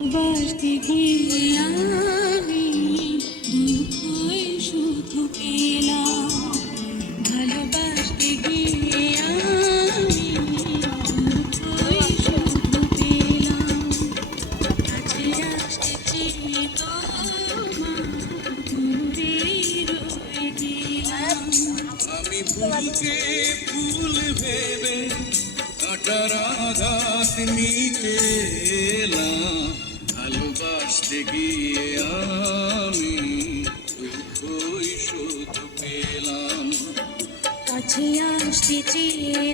বাসতে গিয়ে আমি দুঃখই শুধু পেলাম, ভালোবাসতে গিয়ে আমি দুঃখই শুধু পেলাম। কাছে আসতে চেয়ে তোমার দূরে রয়ে গেলাম। আমি ভুলকে ভুল ভেবে কাটার আঘাত নিতে এলাম, ভালোবাসতে গিয়ে আমি দুঃখই শুধু পেলাম। কাছে আসতে চেয়ে